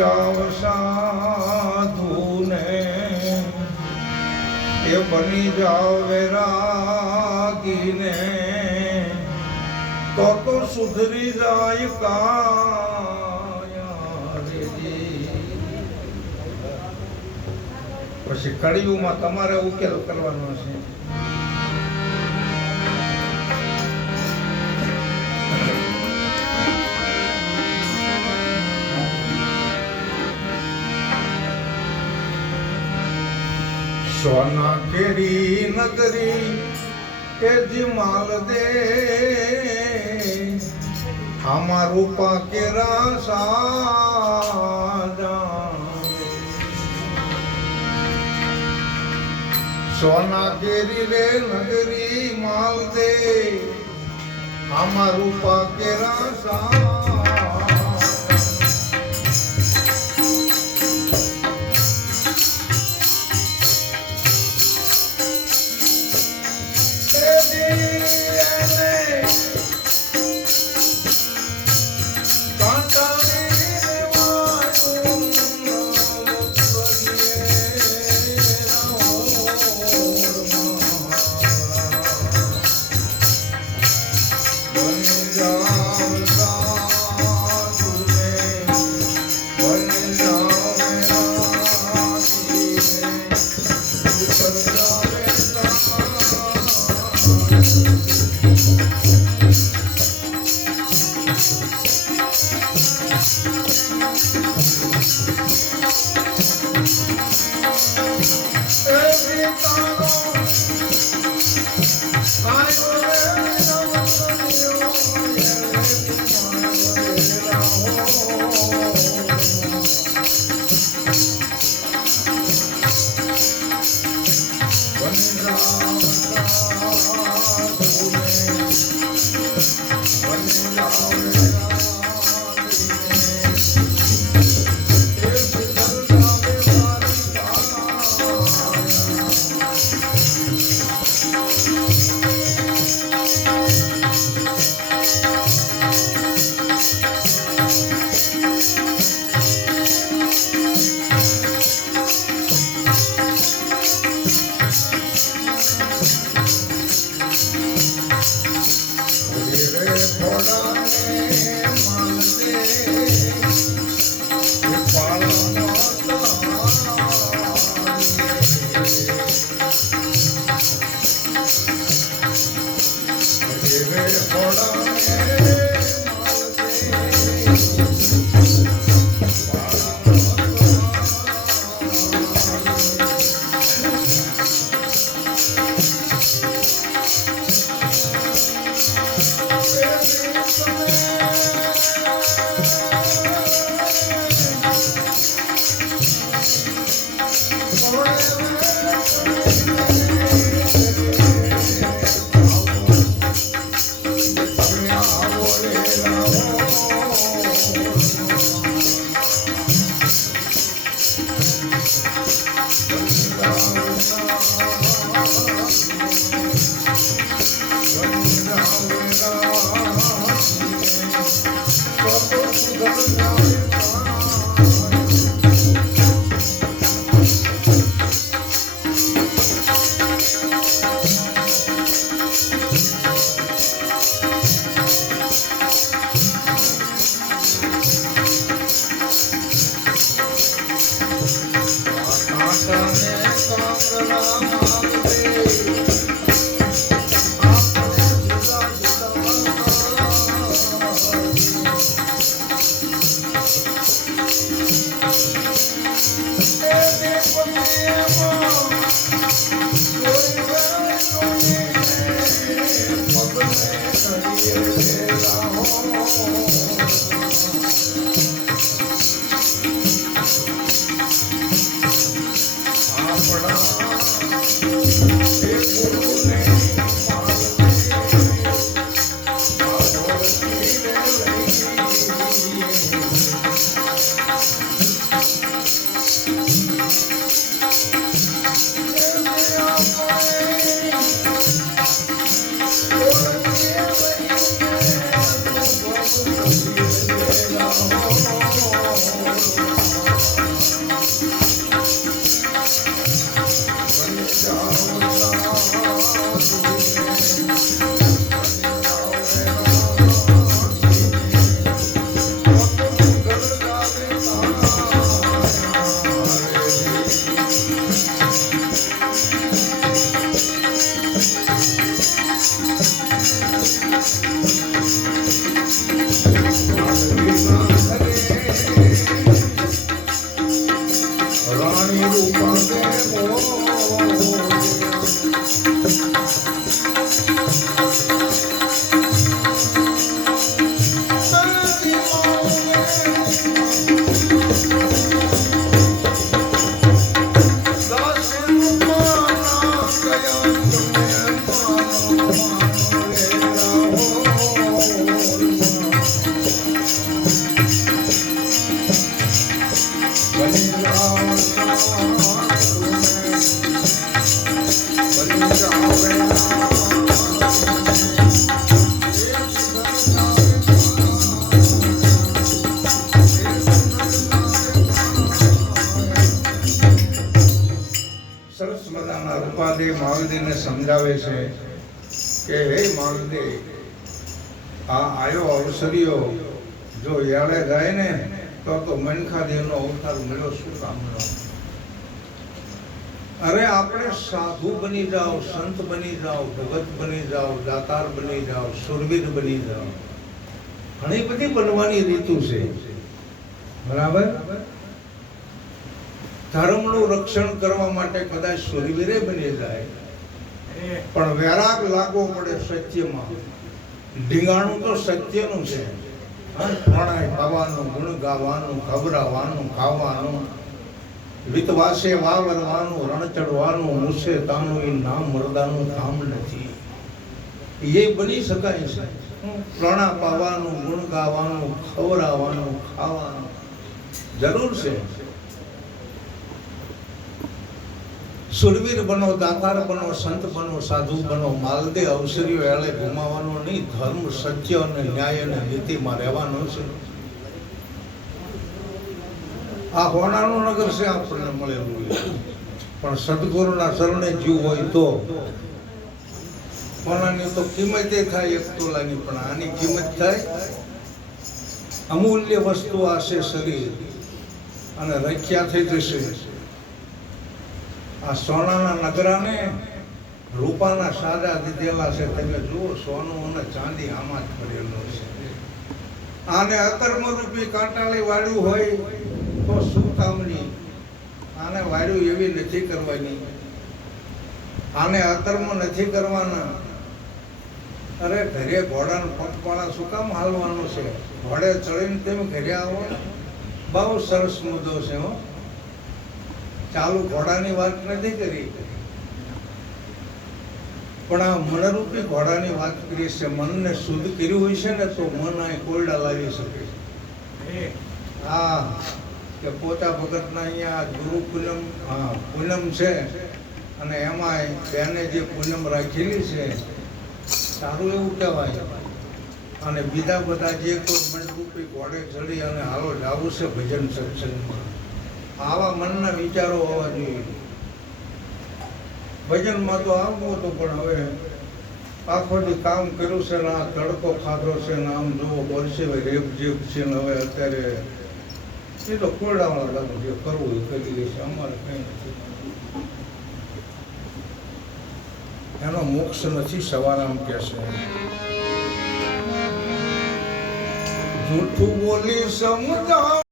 જાવ સાધુને એ બની જાવ વૈરાગીને તો સુધરી જાય કાયા પછી કળિયુગમાં તમારે ઉકેલ કરવાનો છે. સોના કેરી નગરી કે જીમાલ દે આમાં રૂપા કેરા સાજા સોના કેરી રે નગરી માલ દે આમાં રૂપા કેરા સાજા રાણી રૂપા કે રૂપાદેવ મહાદેવને સમજાવે છે કે હે મહાદેવ, આ આયો અવસરીયો જો યાળે જાય ને તો મનખાદેવનો અવતાર મળ્યો, શું કામ મળ્યો? અરે આપણે સાધુ બની જાઓ, સંત બની જાઓ, ભગત બની જાઓ, દાતાર બની જાઓ, સુરવીર બની જાઓ, ઘણી બધી બનવાની રીતુ છે, બરાબર? ધર્મનું રક્ષણ કરવા માટે કદાચ સુરવીરે બની જાય, પણ વૈરાગ લાગવો પડે સત્યમાં. ઢીંગાણું તો સત્યનું છે, પ્રણય ગાવાનું, ગુણ ગાવાનું, ખબરાવાનું, ખાવાનું, વિતવાસે વાવરવાનું, રણ ચડવાનું, મૂસે તાનું એ નામ મરદાનું કામ નથી. એ બની શકાય છે. પ્રણા પાવાનું, ગુણ ગાવાનું, ખવરાવાનું, ખાવાનું જરૂર છે. સુરવીર બનો, દાતાર બનો, સંત બનો, સાધુ બનો. માલદે અવસરીઓ એળે ગુમાવવાનો નહીં. ધર્મ, સત્ય અને ન્યાય અને નીતિમાં રહેવાનો છે. આ હોનાનું નગર છે આપણને મળેલું, પણ સદગુરુના શરણે જીવ હોય તો હોનાની તો કિંમત થાય 1 તોલાની, પણ આની કિંમત થાય અમૂલ્ય વસ્તુ. આ છે શરીર અને રખ્યા થઈ જશે. આ સોનાના નગરાને રૂપાના સાજા દીધેલા છે. તમે જુઓ, સોનું અને ચાંદી આમાં જ પડેલું છે. આને અકર્મ રૂપી કાંટાળી વાળ્યું હોય તો શું કામની? આને વાળ્યું એવી નથી કરવાની, આને અકર્મ નથી કરવાના. અરે ઘરે ઘોડાના પગપાળા શું કામ હાલવાનું છે? ઘોડે ચડીને તમે ઘરે આવો, બહુ સરસ મુદ્દો છે. હો, ચાલુ ઘોડાની વાત નથી કરી, પણ આ મનરૂપી ઘોડાની વાત કરી છે. મનને શુદ્ધ કર્યું હોય છે ને તો મન આ કોયડા લાવી શકે છે. હા, કે પોતા ભગતના અહીંયા ગુરુ પૂનમ, પૂનમ છે, અને એમાં બેને જે પૂનમ રાખેલી છે, સારું એવું કહેવાય. અને બીજા બધા જે કોઈ મનરૂપી ઘોડે ચડી અને હાલો જાવું છે ભજન સત્સંગમાં, આવા મનના વિચારો હોવા જોઈએ. ભજનમાં તો આવવું હતું, પણ હવે આખો દી કામ કર્યું છે ને આ તડકો ખાધો છે ને આમ જોવો પડશે રેપ જેપ છે ને હવે અત્યારે એ તો કોરડાવાળા લાગુ જે કરવું એ કરી લેશે, અમારે કંઈ નથી. એનો મોક્ષ નથી. સવારામ કે છે જૂઠું બોલી સમજાવ